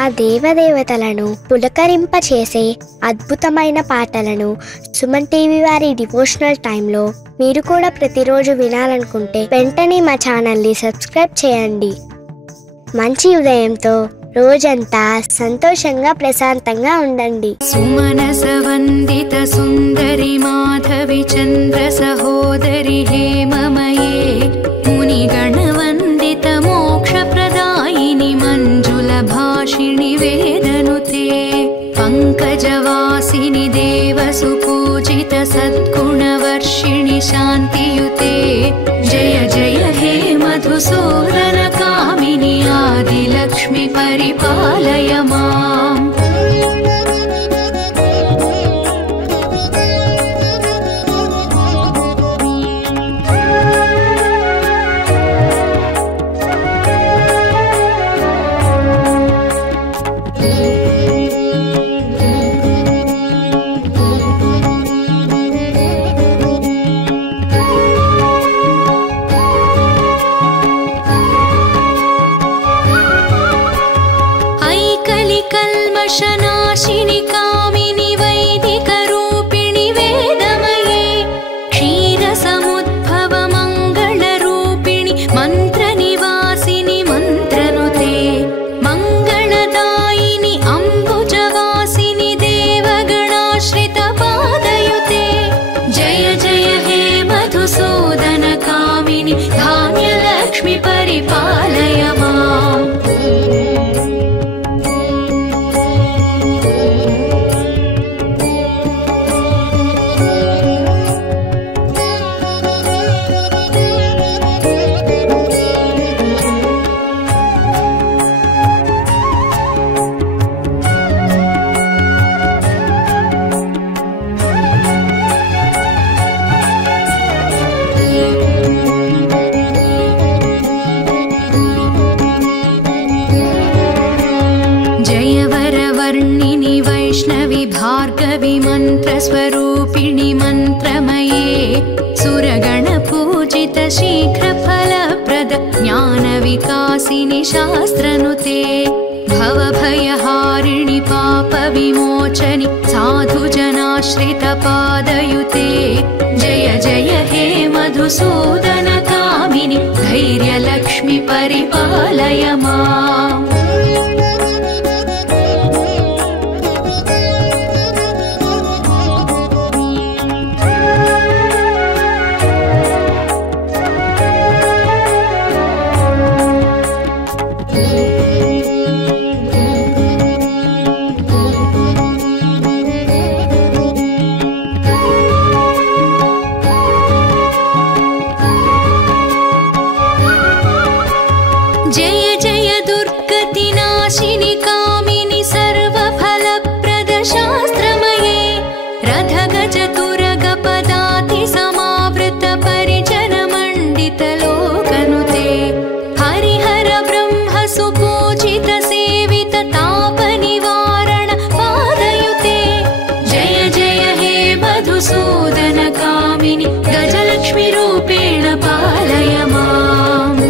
ఆ దేవదేవతలను పులకరింపచేసే అద్భుతమైన పాటలను సుమన్ టీవీ వారి డివోషనల్ టైంలో మీరు కూడా ప్రతిరోజు వినాలనుకుంటే వెంటనే మా ఛానల్ని సబ్స్క్రైబ్ చేయండి. మంచి ఉదయంతో రోజంతా సంతోషంగా ప్రశాంతంగా ఉండండి. సుమనస వందిత సుందరి మాధవి చంద్ర సహోదరి హేమమయే మునిగణ వందిత మోక్ష ప్రదాయిని మంజుల భాషిణి వేదనుతే పంకజవాసిని దేవసు పూజిత సద్గుణవర్షిణి శాంతియుతే జయ జయ హే మధుసూదన కామిని ఆదిలక్ష్మి పరిపాలయ మాం. कल्मषनाशिनि कामिनि वैदिक रूपिणि वेदमये क्षीरसमुद्भव मंगल रूपिणि मंत्र निवासिनि मंत्रनुते मंगलदायिनि अंबुजवासिनि देवगणाश्रित पादयुते जय जय हे मधुसूदन कामिनि धान्यलक्ष्मि परिपालय माम्. जयवरवर्णिनि वैष्णवि भार्गवि मन्त्रस्वरूपिणि मन्त्रमये सुरगणपूजित शीघ्रफलप्रद ज्ञानविकासिनि शास्त्रनुते भवभयहारिणि पापविमोचनि साधुजनाश्रितपादयुते जय जय हे मधुसूदन कामिनि धैर्यलक्ष्मि परिपालय माम्. जय जय दुर्गतिनाशिनि कामिनि सर्वफलप्रद शास्त्रमये रथगज तुरगपदाति समावृत परिजन मण्डित लोकनुते हरिहर ब्रह्म सुपूजित सेवित ताप निवारण पादयुते जय जय हे मधुसूदन कामिनि गजलक्ष्मि रूपेण पालय माम्.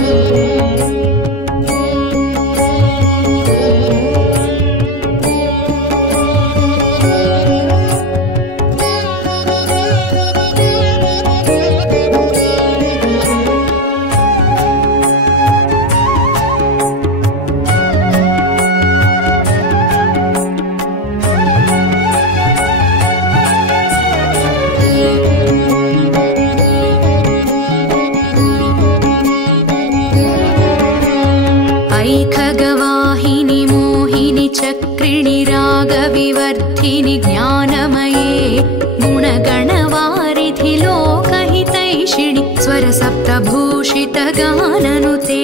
ऐखगवाहिनि मोहिनि चक्रिणि रागविवर्धिनि ज्ञानमये गुणगणवारिधि लोकहितैषिणि स्वरसप्तभूषित गाननुते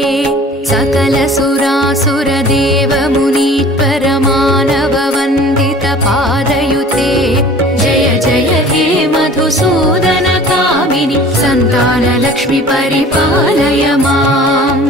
सकलसुरासुरदेवमुनीश्वर मानववन्दित पादयुते जय जय हे मधुसूदन कामिनि सन्तानलक्ष्मि परिपालय माम्.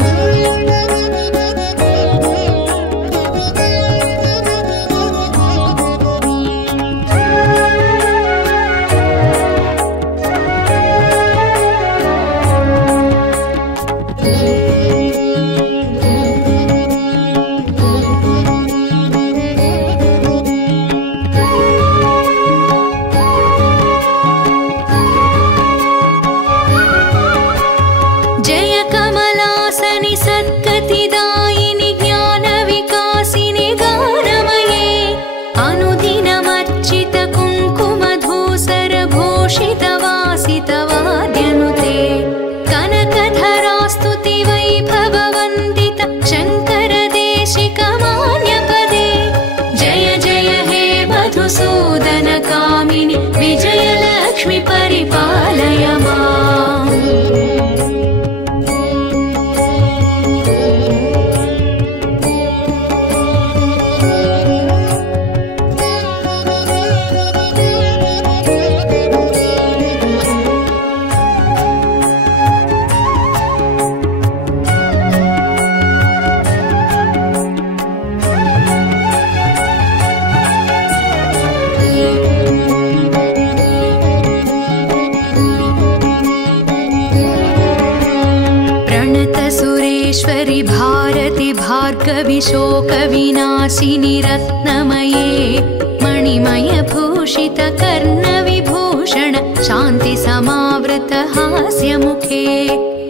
भारति भार्गवि शोकविनाशिनि रत्नमये मणिमयभूषित कर्णविभूषण शान्ति समावृत हास्यमुखे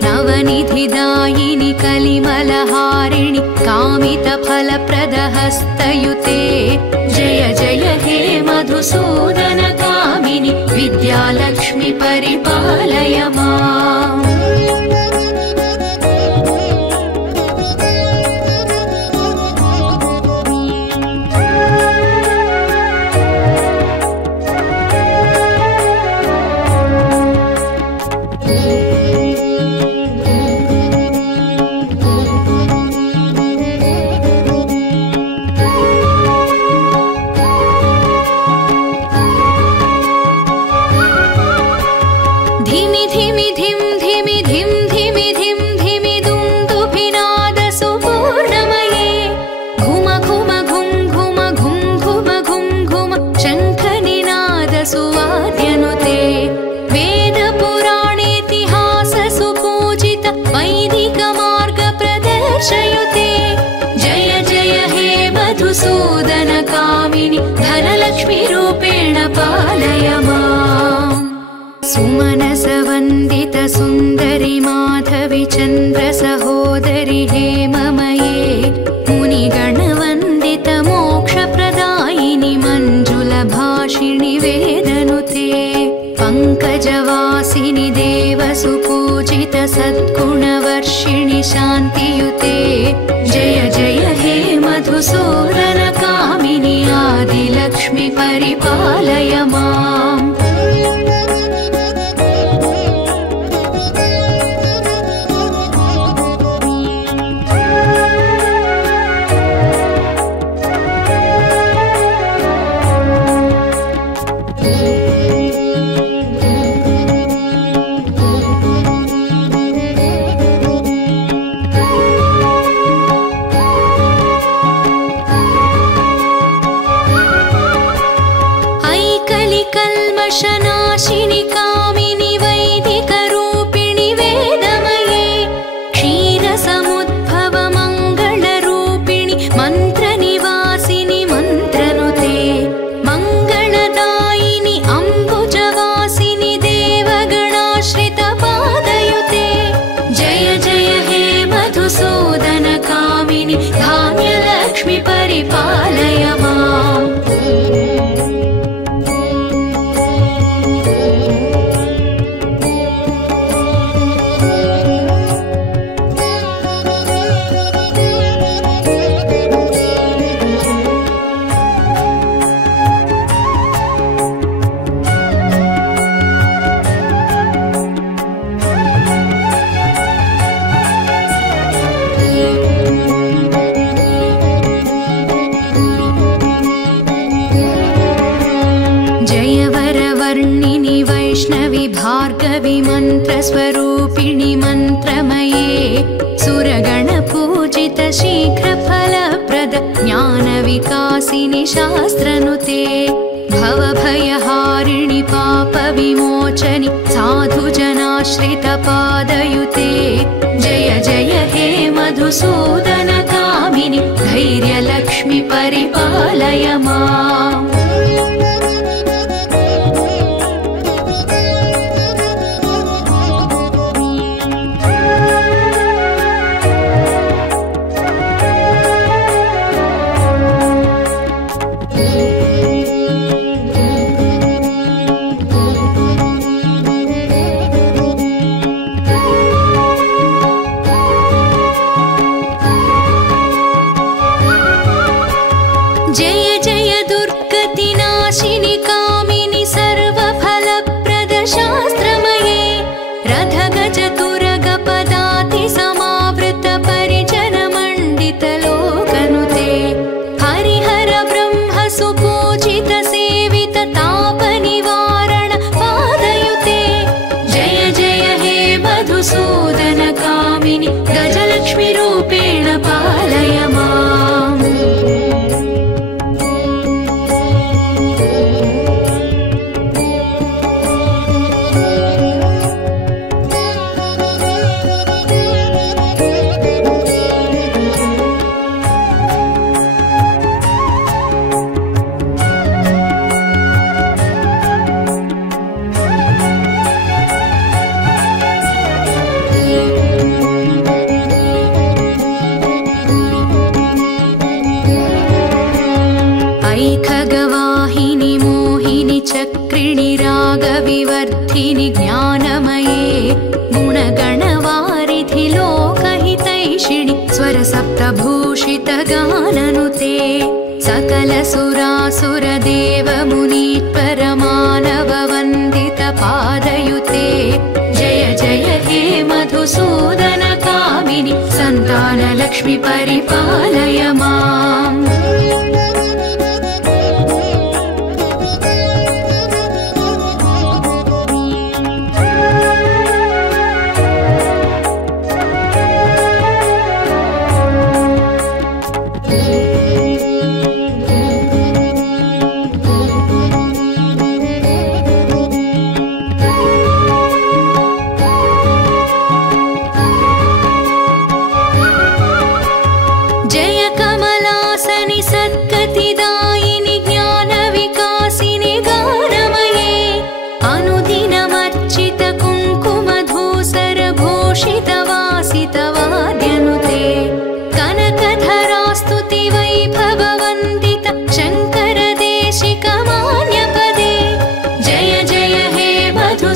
नवनिधिदायिनि कलिमलहारिणि कामितफलप्रदहस्तयुते जय जय हे मधुसूदन कामिनि विद्यालक्ष्मि परिपालय माम्। धनलक्ष्मीरूपेण पालय माम्। सुमनसवन्दित सुन्दरि माधवि चन्द्र सहोदरि हेममये मुनिगणवन्दित मोक्षप्रदायिनि मञ्जुलभाषिणि वेदनुते पङ्कजवासिनि देवसुपूजित सद्गुणवर्षिणि शान्तियुते जय जय हे मधुसूदन कामिनि आदिलक्ष्मि परिपालय माम्। कल्मषनाशिनि कामिनि वैदिकरूपिणि वेदमये क्षीरसमुद्भव मङ्गलरूपिणि मन्त्रनिवासिनि मन्त्रनुते मङ्गलदायिनि अम्बुजवासिनि देवगणाश्रित पादयुते जय जय हे मधुसूदन कामिनि धान्यलक्ष्मि परिपालय माम्। वैष्णवि भार्गवि मन्त्रस्वरूपिणि मन्त्रमये सुरगणपूजित शीघ्रफलप्रद ज्ञानविकासिनि शास्त्रनुते भवभयहारिणि पापविमोचनि साधुजनाश्रित पादयुते जय जय हे मधुसूदन कामिनि धैर्यलक्ष्मि परिपालय माम्। विवर्धिनि ज्ञानमये गुणगणवारिधि लोकहितैषिणि स्वरसप्तभूषितगाननुते सकलसुरासुरदेवमुनीश्वरमानववन्दितपादयुते जय जय हे मधुसूदनकामिनि सन्तानलक्ष्मि परिपालय माम्।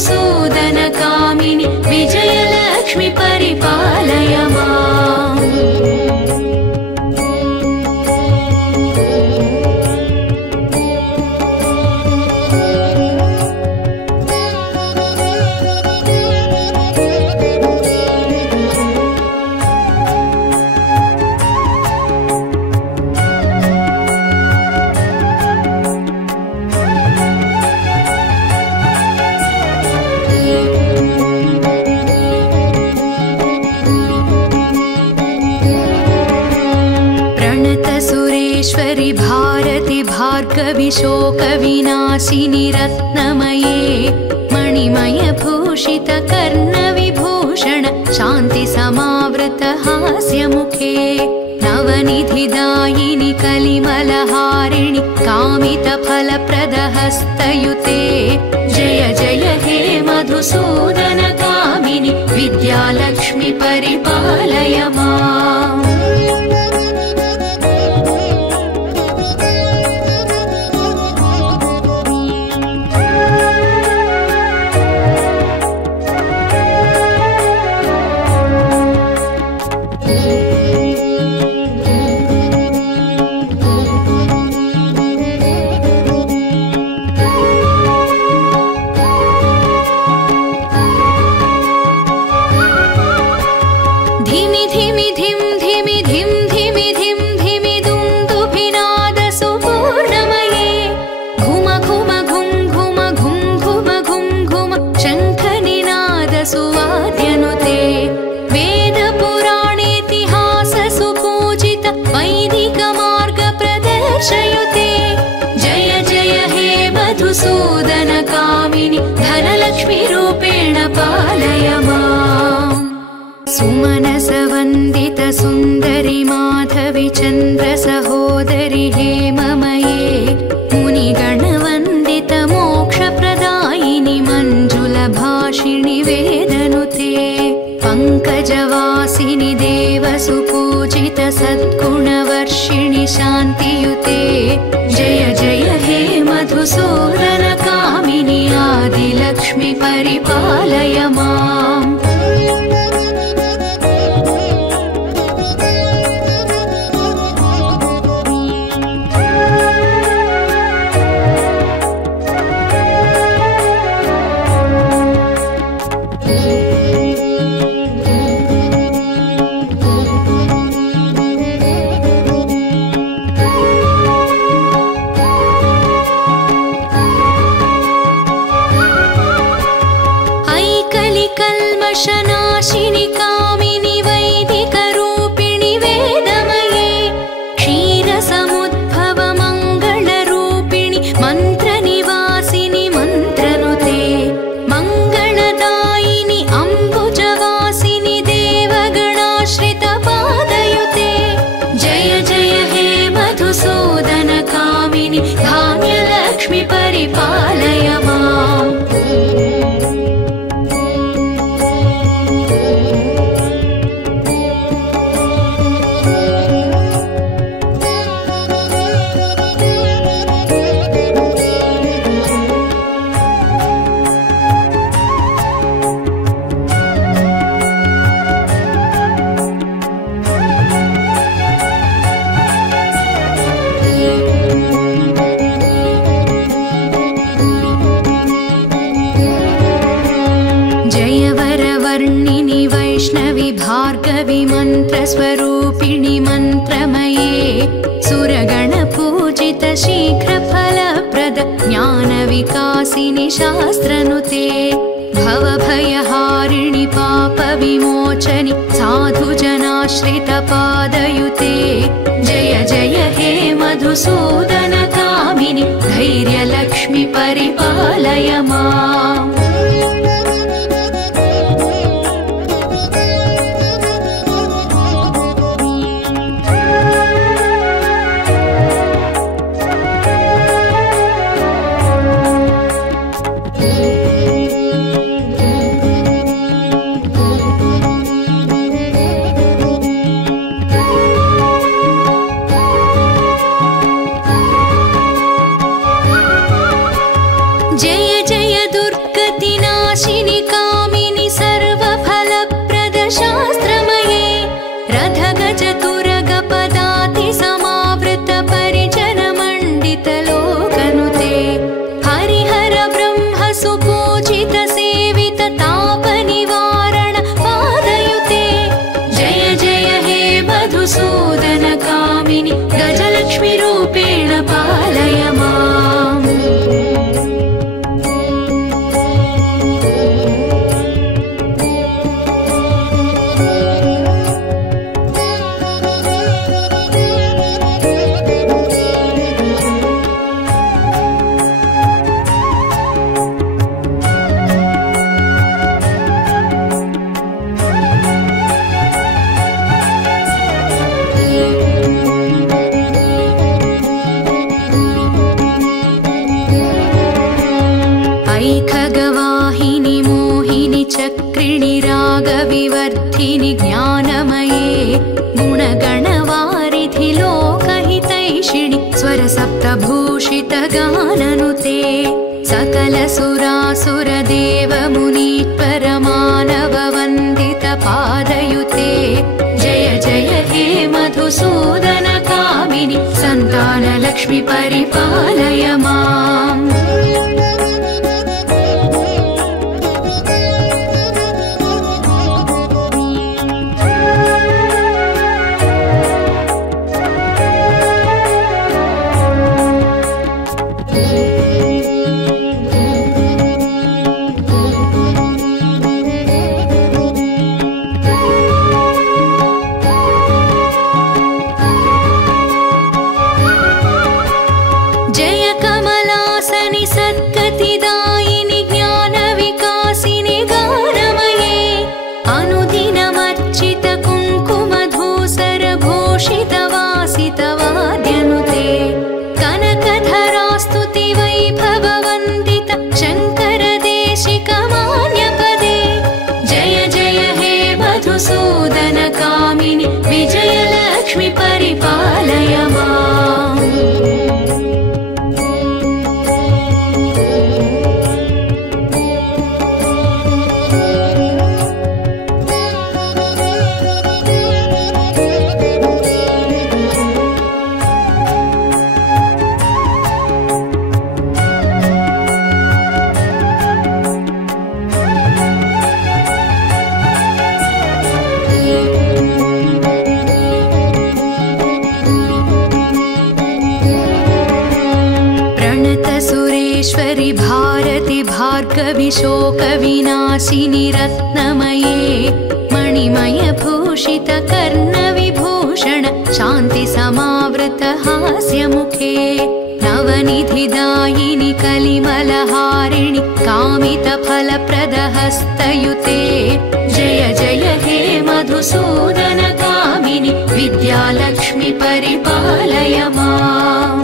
सूदनकामिनि विजयलक्ष्मि परिपालय माम्। सुरेश्वरि भारति भार्गवि शोकविनाशिनि रत्नमये मणिमयभूषित कर्णविभूषण शान्ति समावृत हास्यमुखे नवनिधिदायिनि कलिमलहारिणि कामितफलप्रदहस्तयुते जय जय हे मधुसूदनकामिनि विद्यालक्ष्मि परिपालय माम्। सूदनकामिनि धनलक्ष्मी रूपेण पालय माम्। सुमनसवन्दित सुन्दरि माधवि चन्द्र सहोदरि हेममये मुनिगणवन्दित मोक्षप्रदायिनि मञ्जुलभाषिणि वेदनुते पङ्कजवासिनि देवसुपूजित सद्गुणवर्षिणि शान्तियुते जय जय हे मधुसूदनकामिनि आदिलक्ष्मि परिपालय माम्। स्वरूपिणि मन्त्रमये सुरगणपूजित शीघ्रफलप्रद ज्ञानविकासिनि शास्त्रनुते भवभयहारिणि पापविमोचनि साधुजनाश्रितपादयुते जय जय हे मधुसूदनकामिनि धैर्यलक्ष्मि परिपालय माम्। गजलक्ष्मीरूपेण पालय माम्। ऐखगवाहिनि मोहिनि चक्रिणि रागविवर्धिनि ज्ञानमये गुणगणवारिधि लोकहितैषिणि स्वरसप्तभूषितगाननुते सकलसुरासुरदेवमुनीश्वरमानववन्दितपादयुते जय जय हे मधुसूदनकामिनि सन्तानलक्ष्मि परिपालय माम्। सूदनकामिनि विजयलक्ष्मि परिपालय माम्। सुरेश्वरि भारति भार्गवि शोकविनाशिनि रत्नमये मणिमयभूषित कर्णविभूषण शान्ति समावृत हास्यमुखे नवनिधिदायिनि कलिमलहारिणि कामितफलप्रदहस्तयुते जय जय हे मधुसूदनकामिनि विद्यालक्ष्मि परिपालय माम्।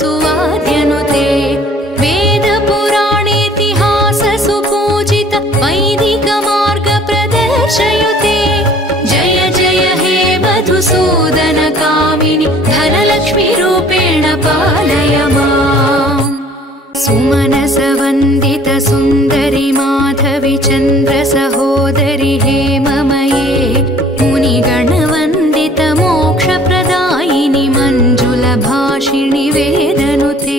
सुवा हर्षयुते जय जय हे मधुसूदन कामिनि धनलक्ष्मीरूपेण पालय माम् सुमनसवन्दित सुन्दरि माधवि चन्द्र सहोदरि हेममये मुनिगणवन्दित मोक्षप्रदायिनि मञ्जुलभाषिणि वेदनुते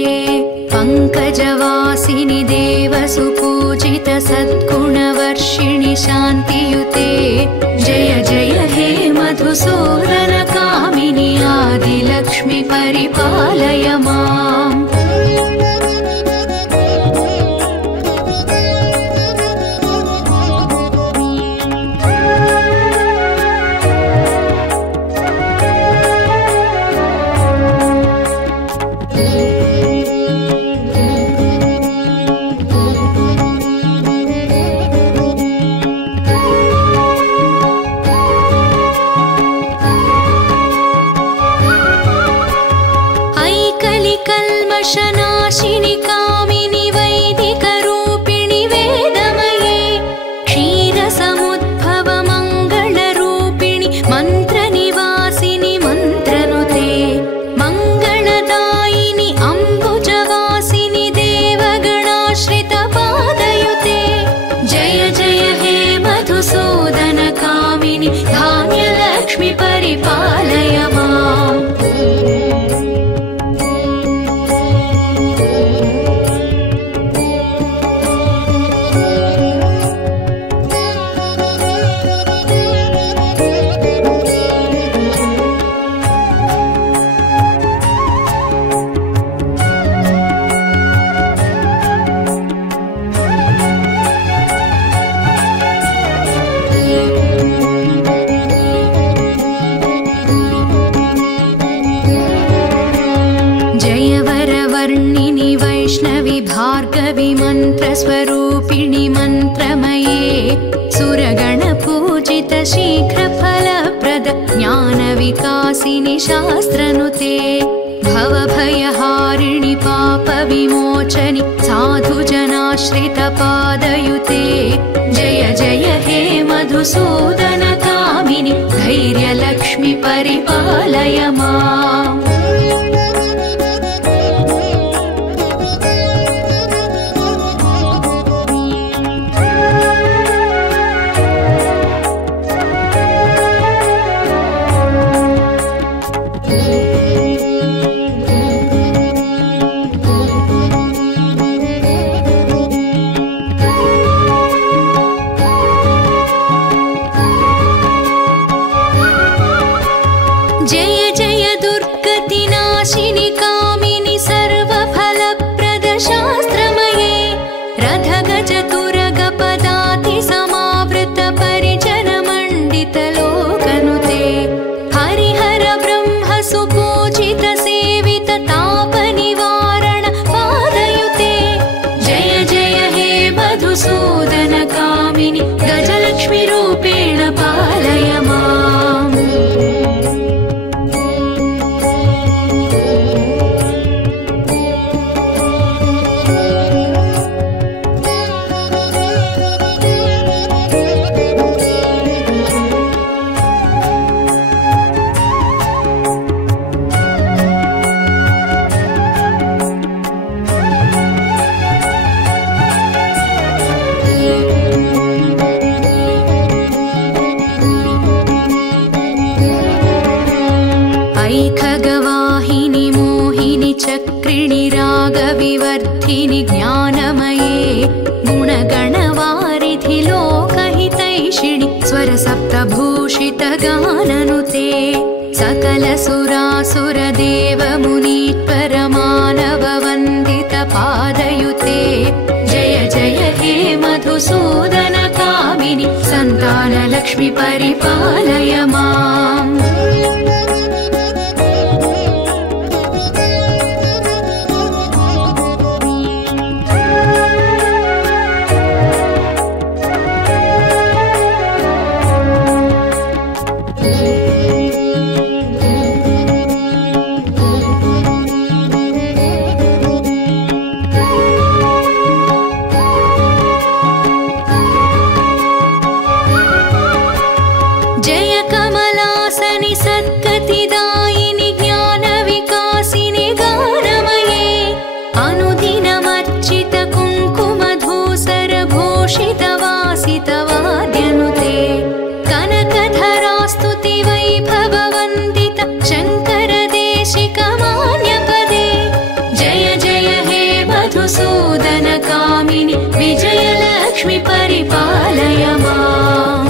पङ्कजवासिनि देवसुपूजित सद्गुणवर्षिणि शान्तियुते जय जय हे मधुसूदन कामिनि आदिलक्ष्मि परिपालय माम् कल्मषनाशिनि कामिनि वैदिकरूपिणि वेदमये क्षीरसमुद्भव मङ्गलरूपिणि मन्त्रनिवासिनि मन्त्रनुते मङ्गलदायिनि अम्बुजवासिनि देवगणाश्रितपादयुते जय जय हे मधुसूदन कामिनि धान्यलक्ष्मि परिपालय माम् वैष्णवि भार्गवि मन्त्रस्वरूपिणि मन्त्रमये सुरगणपूजित शीघ्रफलप्रद ज्ञानविकासिनि शास्त्रनुते भवभयहारिणि पापविमोचनि साधुजनाश्रितपादयुते जय जय हे मधुसूदन कामिनि धैर्यलक्ष्मि परिपालय माम् गजलक्ष्मीरूपेण पालय माम् खगवाहिनि मोहिनि चक्रिणि रागविवर्धिनि ज्ञानमये गुणगणवारिधि लोकहितैषिणि स्वरसप्तभूषितगाननुते सकलसुरासुरदेवमुनीश्वरमानववन्दितपादयुते जय जय हे मधुसूदन कामिनि सन्तानलक्ष्मि परिपालय माम् मधुसूदनकामिनि विजयलक्ष्मि परिपालय माम्।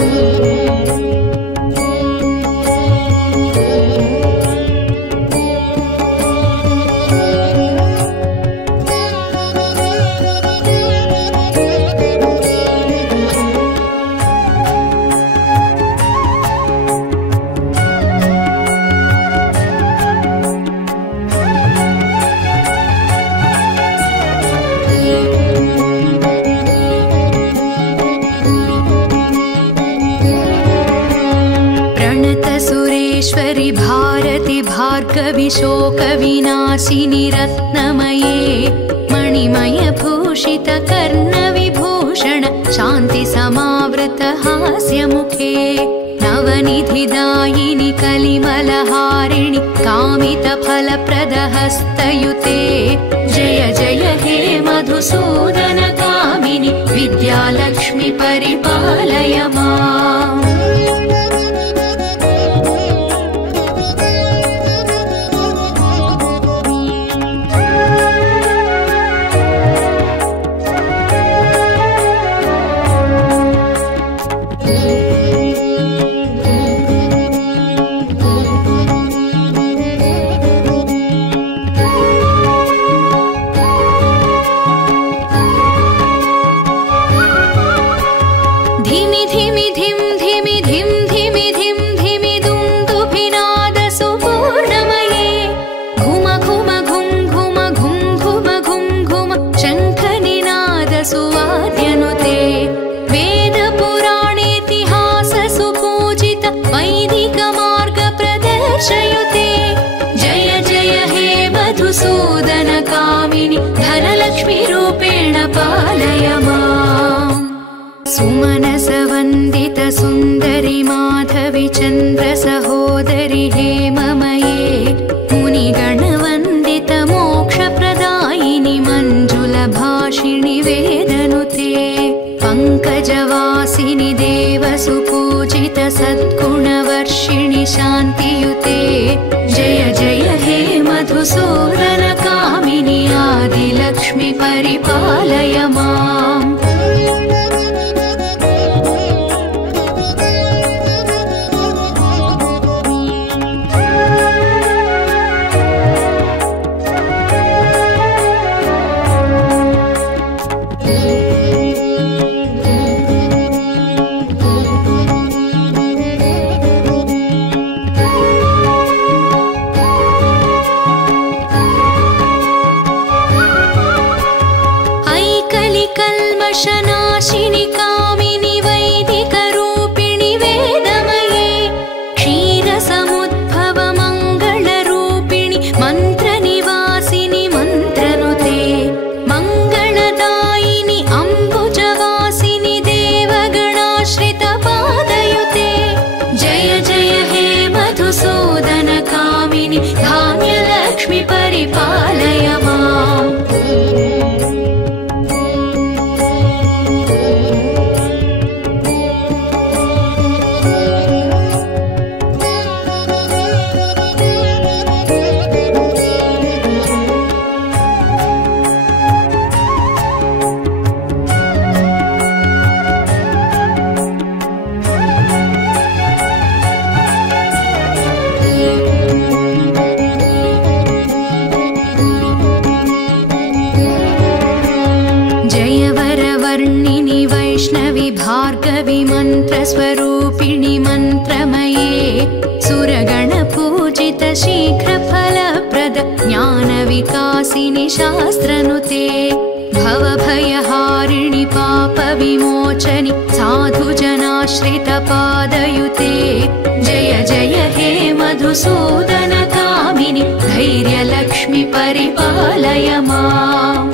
सुरेश्वरि भारति भार्गवि शोकविनाशिनि रत्नमये मणिमय भूषित कर्णविभूषण शान्ति समावृत हास्यमुखे नवनिधिदायिनि कलिमलहारिणि कामितफलप्रदहस्तयुते जय जय हे मधुसूदनकामिनि विद्यालक्ष्मि परिपालय माम्। धनलक्ष्मीरूपेण पालय माम्। सुमनसवन्दित सुन्दरि माधवि चन्द्र सहोदरि हेममये मुनिगणवन्दित मोक्षप्रदायिनि मञ्जुलभाषिणि वेदनुते पङ्कजवासिनि देवसुपूजित सद्गुणवर्षिणि शान्तियुते जय जय हे मधुसूदनकामिनि आदिलक्ष्मि परिपालय माम्। कल्मषनाशिनि कामिनि वैदिकरूपिणि वेदमये क्षीरसमुद्भव मङ्गलरूपिणि मन्त्रनिवासिनि मन्त्रनुते मङ्गलदायिनि अम्बुजवासिनि देवगणाश्रित पादयुते जय जय हे मधुसूदनकामिनि धान्यलक्ष्मि परिपालय माम्। वैष्णवि भार्गवि मन्त्रस्वरूपिणि मन्त्रमये सुरगणपूजित शीघ्रफलप्रद ज्ञानविकासिनि शास्त्रनुते भवभयहारिणि पापविमोचनि साधुजनाश्रित पादयुते जय जय हे मधुसूदनकामिनि धैर्यलक्ष्मि परिपालय माम्।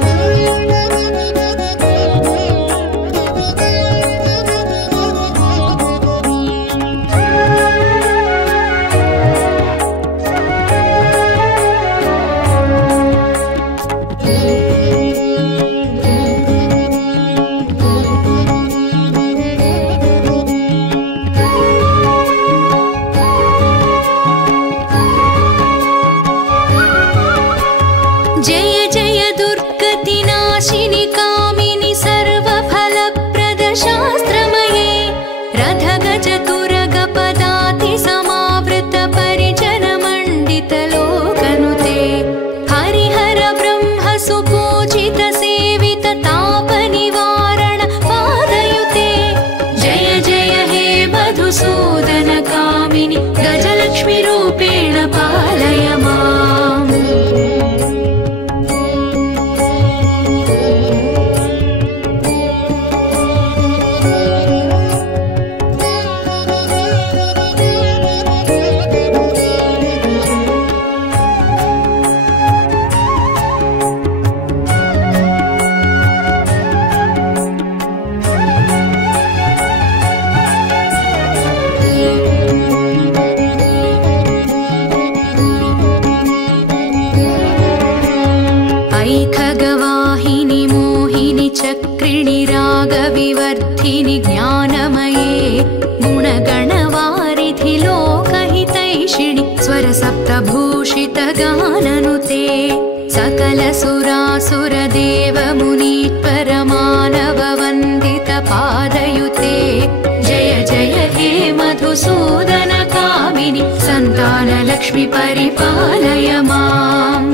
जय जय दुर्गति विद्यावर्धिनि ज्ञानमये गुणगणवारिधि लोकहितैषिणि स्वरसप्तभूषितगाननुते सकलसुरासुरदेवमुनीश्वरमानववन्दितपादयुते जय जय हे मधुसूदनकामिनि सन्तानलक्ष्मि परिपालय माम्।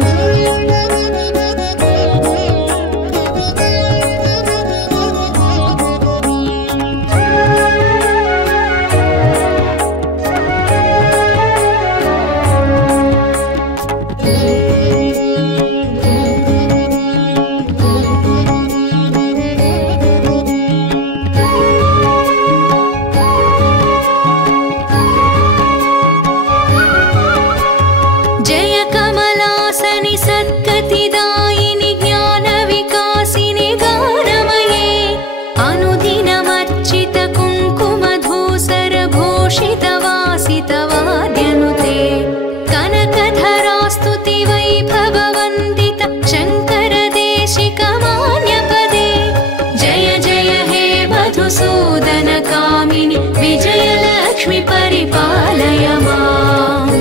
मधुसूदनकामिनि विजयलक्ष्मि परिपालय माम्।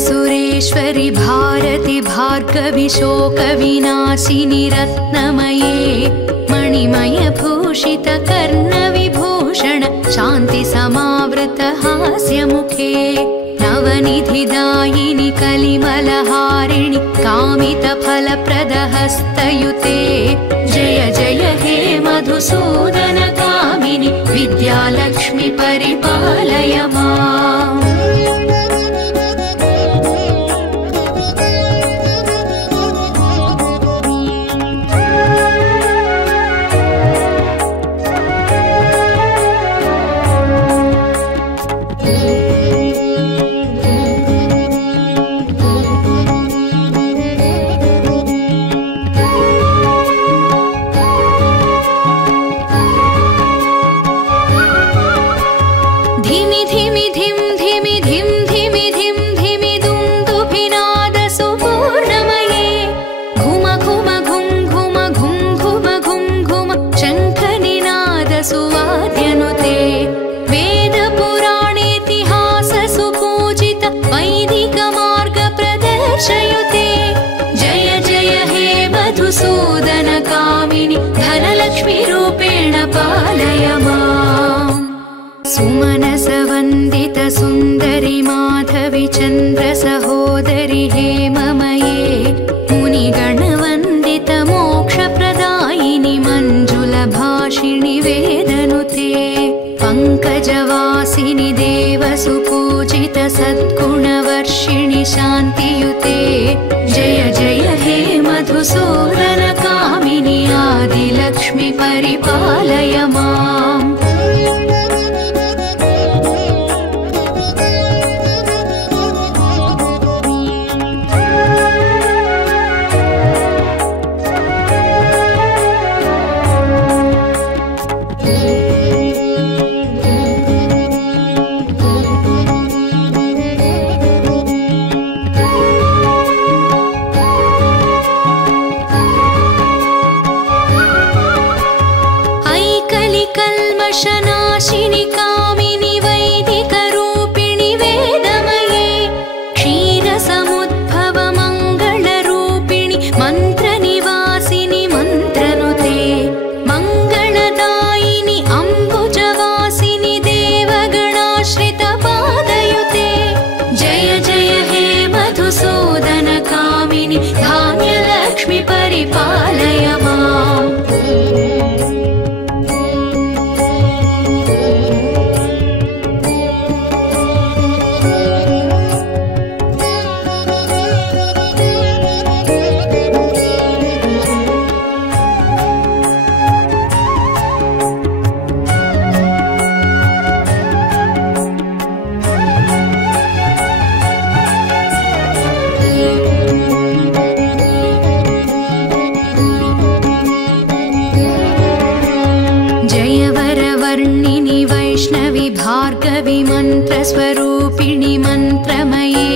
सुरेश्वरि भारति भार्गवि शोकविनाशिनि रत्नमये मणिमयभूषित कर्णविभूषण शान्ति समावृत हास्यमुखे नवनिधिदायिनि कलिमलहारिणि कामितफलप्रदहस्तयुते जय जय हे मधुसूदनकामिनि विद्यालक्ष्मि परिपालय माम्। मधुसूदनकामिनि धनलक्ष्मी रूपेण पालय माम्। सुमनसवन्दित सुन्दरि माधवि चन्द्र सहोदरि हेममये मुनिगणवन्दित मोक्षप्रदायिनि मञ्जुलभाषिणि वेदनुते पङ्कजवासिनि देवसुपूजित सद्गुणवर्षिणि शान्तियुते जय जय हे मधुसूदनकामिनि आदिलक्ष्मि परिपालय माम्। कल्मषनाशिनि कामिनि वैदिकरूपिणि वेदमये क्षीरसमुद्भव मङ्गलरूपिणि मन्त्रनिवासिनि मन्त्रनुते मङ्गलदायिनि अम्बुजवासिनि देवगणाश्रितपादयुते जय जय हे मधुसूदनकामिनि धान्यलक्ष्मि परिपालय माम्। जय वरवर्णिनि वैष्णवि भार्गवि मन्त्रस्वरूपिणि मन्त्रमये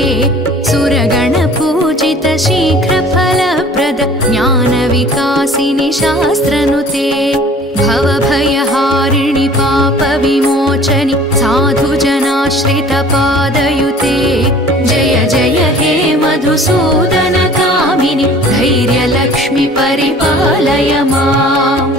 सुरगणपूजित शीघ्रफलप्रद ज्ञानविकासिनि शास्त्रनुते भवभयहारिणि पापविमोचनि साधुजनाश्रितपादयुते जय जय हे मधुसूदनकामिनि धैर्यलक्ष्मि परिपालय माम्।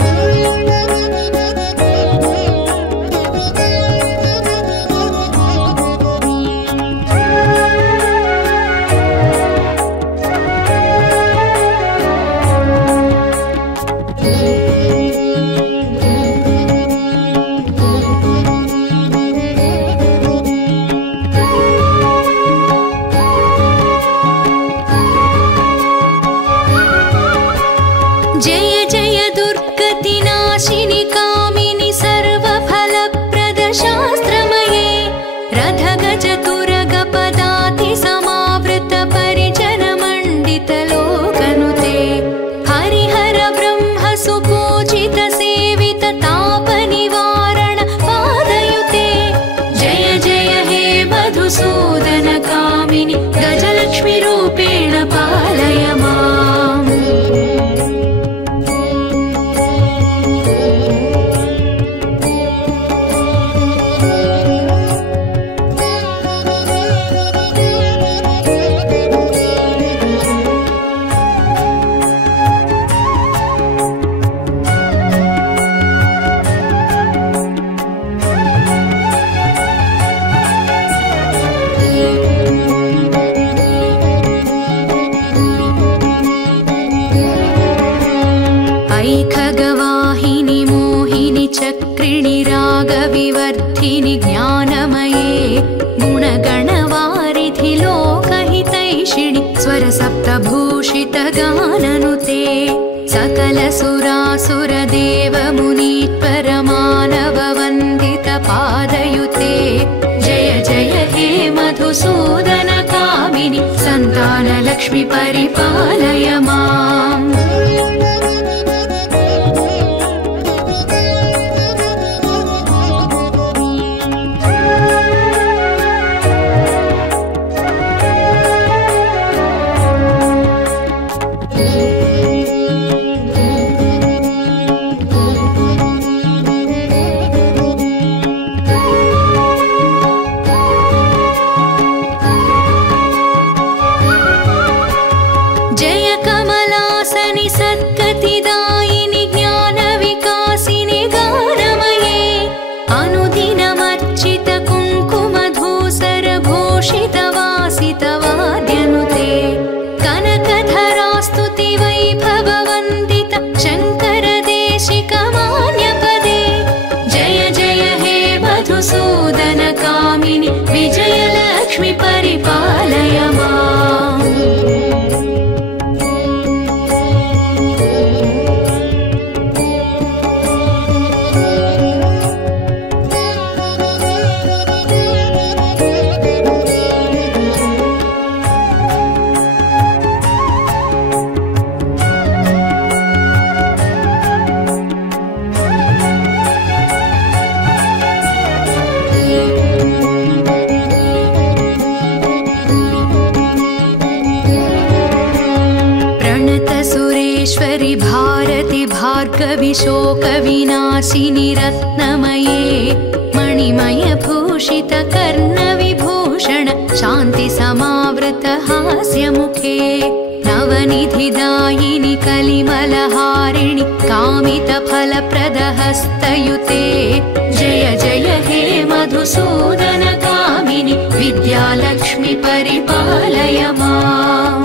ऐखगवाहिनि मोहिनि चक्रिणि रागविवर्धिनि ज्ञानमये गुणगणवारिधि लोकहितैषिणि स्वरसप्तभूषितगाननुते सकलसुरासुरदेवमुनीश्वरमानववन्दितपादयुते जय जय हे मधुसूदनकामिनि सन्तानलक्ष्मि परिपालय माम्। सूदनकामिनि विजयलक्ष्मि परिपालय माम्। सुरेश्वरि भारति भार्गवि शोकविनाशिनि रत्नमये मणिमयभूषित कर्णविभूषण शान्ति समावृत हास्यमुखे नवनिधिदायिनि कलिमलहारिणि कामितफलप्रदहस्तयुते जय जय हे मधुसूदनकामिनि विद्यालक्ष्मि परिपालय माम्।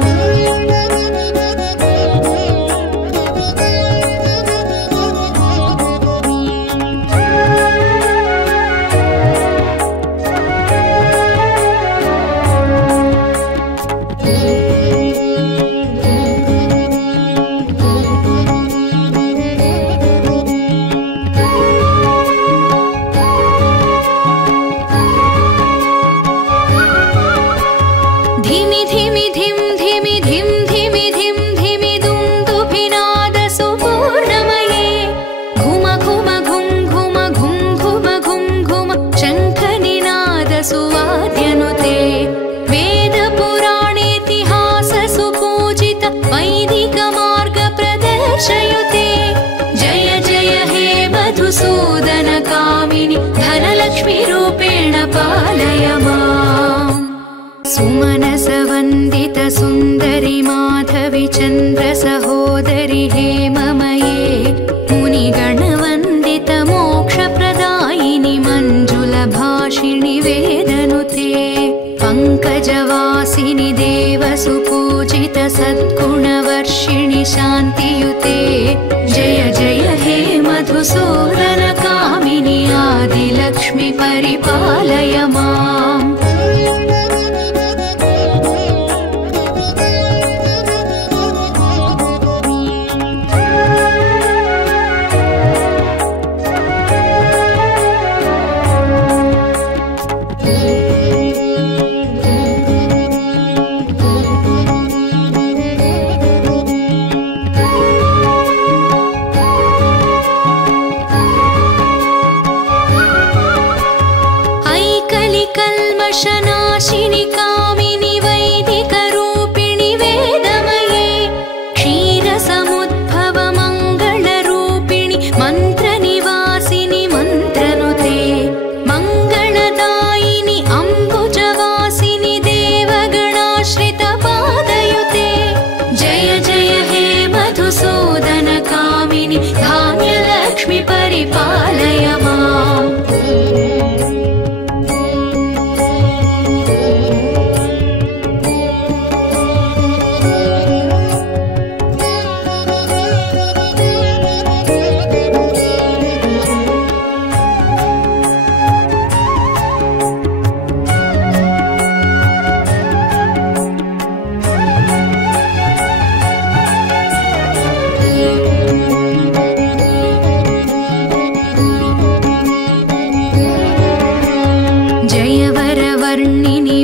धिमि धिमि धिम सुमनसवन्दित सुन्दरि माधवि चन्द्र सहोदरि हेममये मुनिगणवन्दित मोक्षप्रदायिनि मञ्जुलभाषिणि वेदनुते पङ्कजवासिनि देवसुपूजित सद्गुणवर्षिणि शान्तियुते जय जय हे मधुसूदन कामिनि आदिलक्ष्मि परिपालय माम्। कल्मषनाशिनि कामिनि वैदिकरूपिणि वेदमये क्षीरसमुद्भव मङ्गलरूपिणि मन्त्रनिवासिनि मन्त्रनुते मङ्गलदायिनि अम्बुजवासिनि देवगणाश्रितपादयुते जय जय हे मधुसूदन कामिनि धान्यलक्ष्मि परिपालय माम्।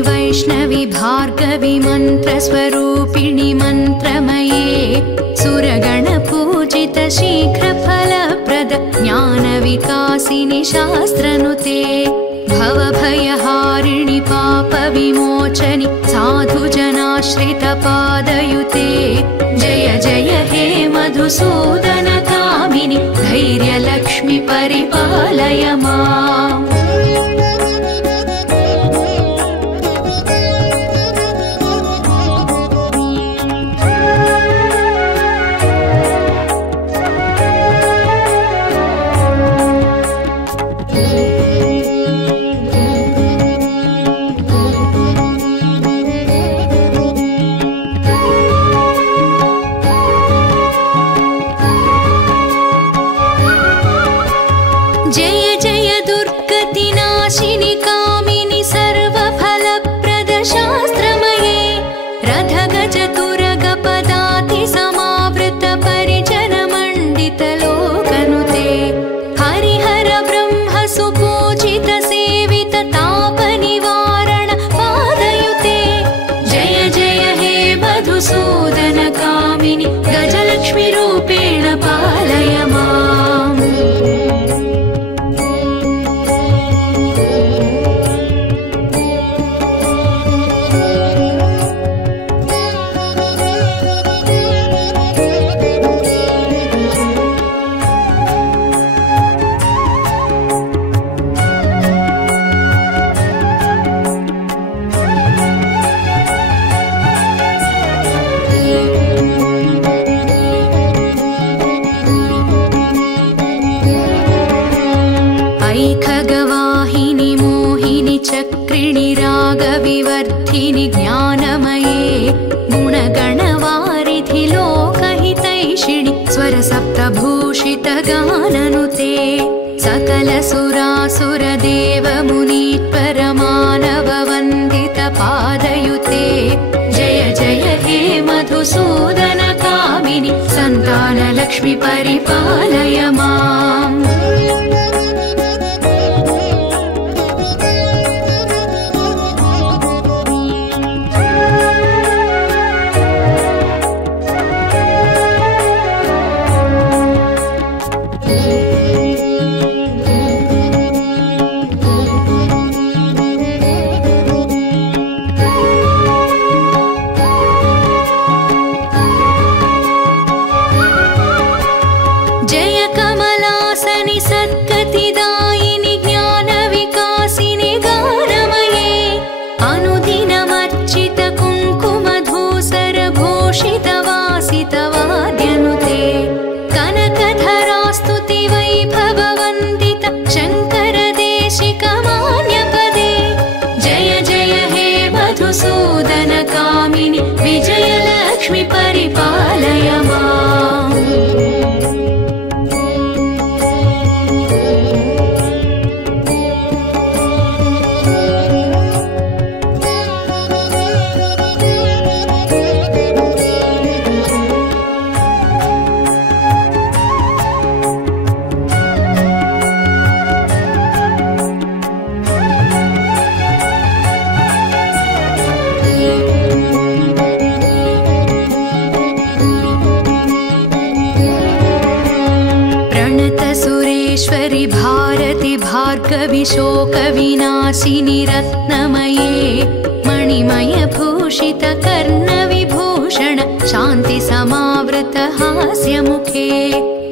वैष्णवि भार्गवि मन्त्रस्वरूपिणि मन्त्रमये सुरगणपूजित शीघ्रफलप्रद ज्ञानविकासिनि शास्त्रनुते भवभयहारिणि पापविमोचनि साधुजनाश्रितपादयुते जय जय हे मधुसूदन कामिनि धैर्यलक्ष्मि परिपालय माम्। गजलक्ष्मी रूपेण पालय माम्। खगवाहिनि मोहिनि चक्रिणि रागविवर्धिनि ज्ञानमये गुणगणवारिधि लोकहितैषिणि स्वरसप्तभूषित गाननुते सकलसुरासुरदेवमुनीश्वर मानववन्दित पादयुते जय जय हे मधुसूदन कामिनि सन्तानलक्ष्मि परिपालय माम्। सर्वेश्वरि भारति भार्गवि शोकविनाशिनि रत्नमये मणिमय भूषित कर्णविभूषण शान्ति समावृत हास्यमुखे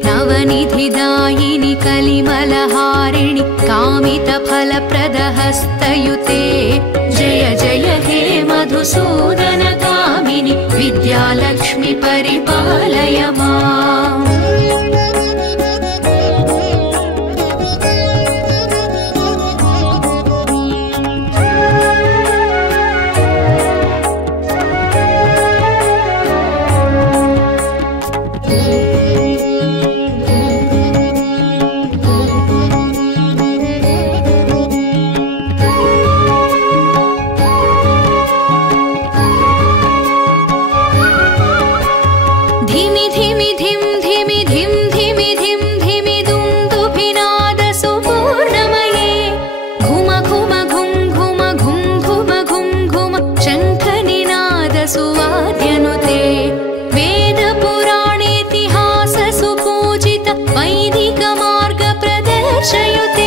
नवनिधिदायिनि कलिमलहारिणि कामितफलप्रदहस्तयुते जय जय हे मधुसूदन कामिनि विद्यालक्ष्मि परिपालय माम्। वैदिक मार्ग प्रदर्शयुते